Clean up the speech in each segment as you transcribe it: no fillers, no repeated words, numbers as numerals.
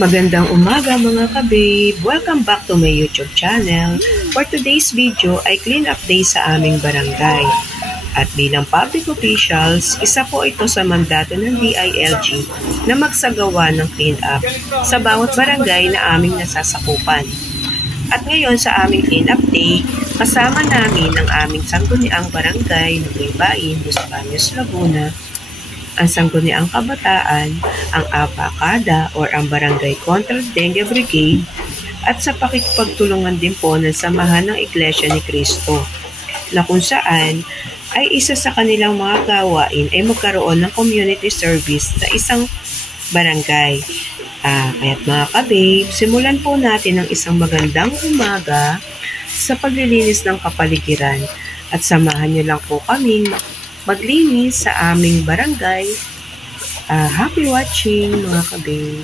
Magandang umaga mga ka-babe! Welcome back to my YouTube channel. For today's video ay clean up day sa aming barangay. At bilang public officials, isa po ito sa mandato ng DILG na magsagawa ng clean up sa bawat barangay na aming nasasakupan. At ngayon sa aming clean up day, kasama namin ang aming sangguniang barangay ng Baybayin, Los Baños, Laguna, ang Sangguniang Kabataan, ang APACADA or ang Barangay Contra Dengue Brigade at sa pakikipagtulungan din po ng Samahan ng Iglesia ni Cristo na kung saan ay isa sa kanilang mga gawain ay magkaroon ng community service sa isang barangay. Kaya't mga ka-babe, simulan po natin ang isang magandang umaga sa paglilinis ng kapaligiran at samahan niyo lang po kaming maglinis sa aming barangay. Happy watching mga ka-babe.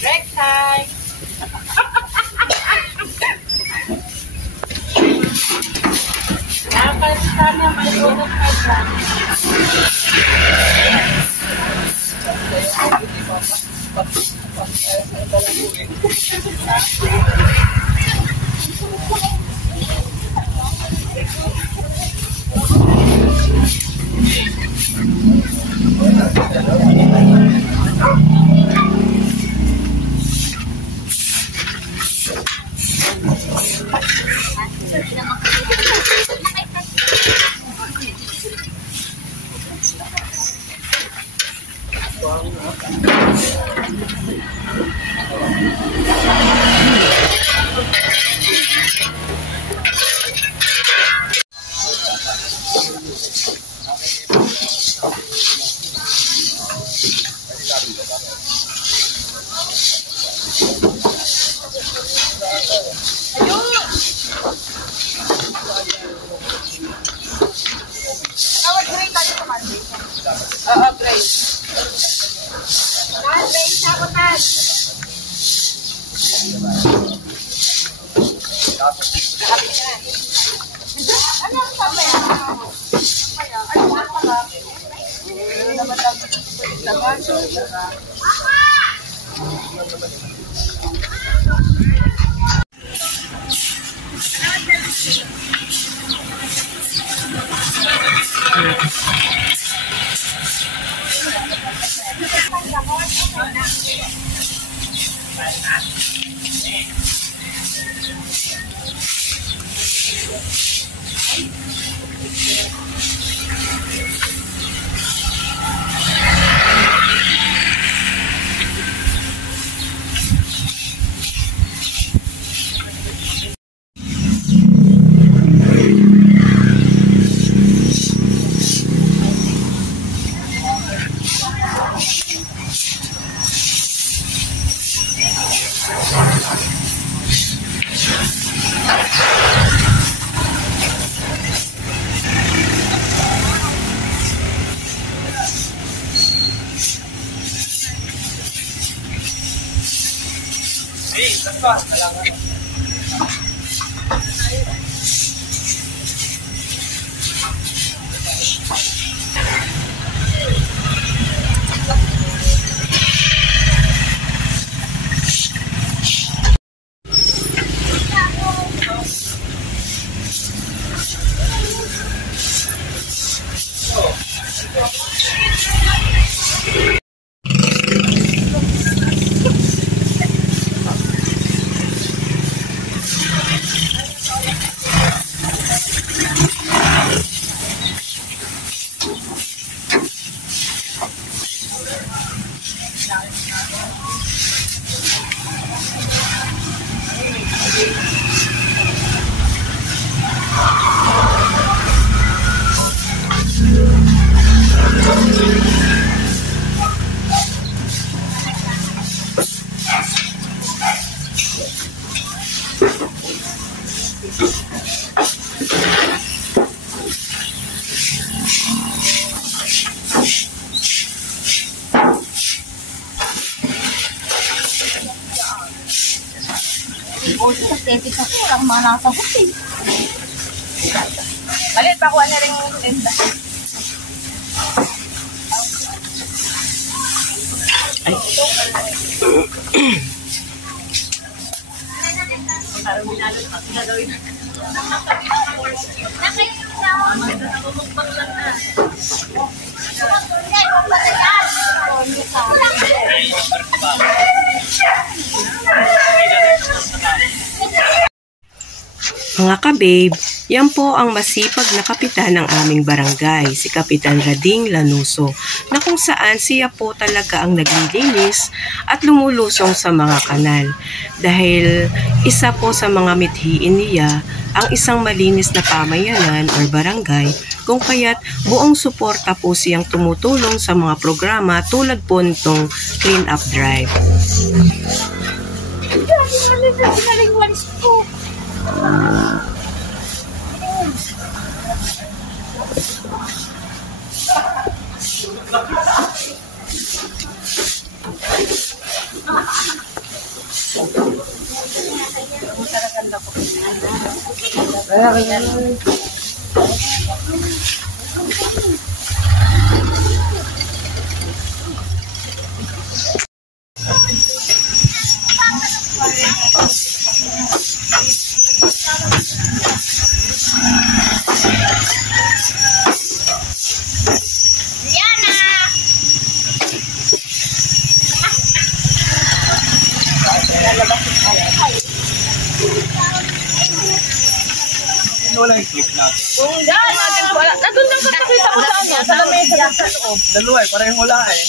Break time! Dapat sana may unang kailan. O, sa tetis ako, walang manasagot eh. Alin, pakuha na rin yung tinda. Mga ka-babe, yan po ang masipag na kapitan ng aming barangay, si Kapitan Rading Lanuso, na kung saan siya po talaga ang naglilinis at lumulusong sa mga kanal. Dahil isa po sa mga mithiin niya ang isang malinis na pamayanan or barangay, kung kaya't buong suporta po siyang tumutulong sa mga programa tulad po nitong Clean Up Drive. Wala yung click natin. Kung dyan, wala. Nandun lang ka nakita ko sa ano, sa lamesa sa loob. Dalawa eh, parehong wala eh.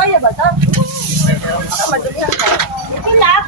Kaya ba ito? Madali lang. Hindi lang.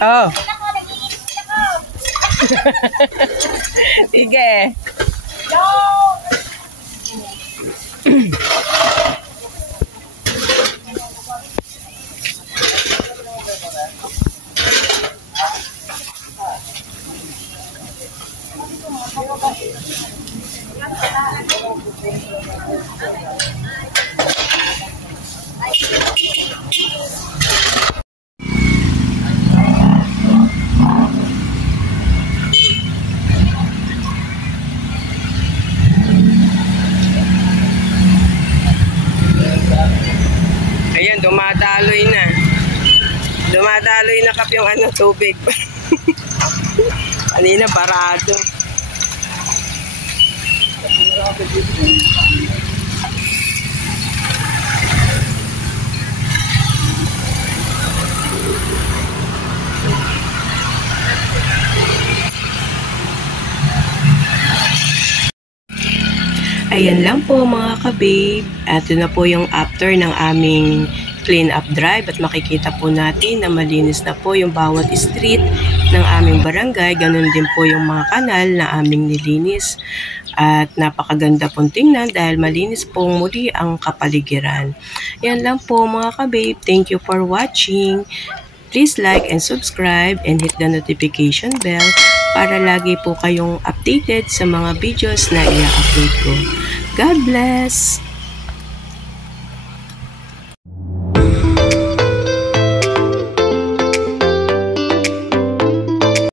Oh. Sige. yung tubig. Kanina barado. Ayan lang po mga ka-babe. Ito na po yung after ng aming clean up drive at makikita po natin na malinis na po yung bawat street ng aming barangay. Ganun din po yung mga kanal na aming nilinis. At napakaganda pong tingnan dahil malinis pong muli ang kapaligiran. Yan lang po mga ka-babe. Thank you for watching. Please like and subscribe and hit the notification bell para lagi po kayong updated sa mga videos na i-upload ko. God bless!